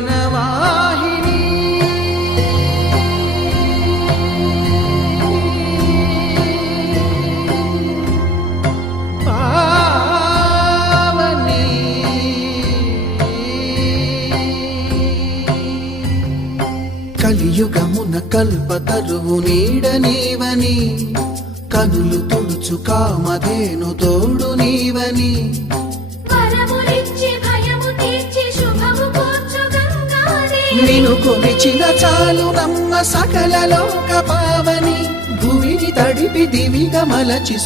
జీవనవాహిని పావని కలియుగమున కల్పతరువు నీడ నీవని కనులు తుడుచు కామధేను తోడు నీవని నిను కొలిచిన చాలు నమ్మ సకల లోక పావని భూమిని తడిపి దివిగా మలచి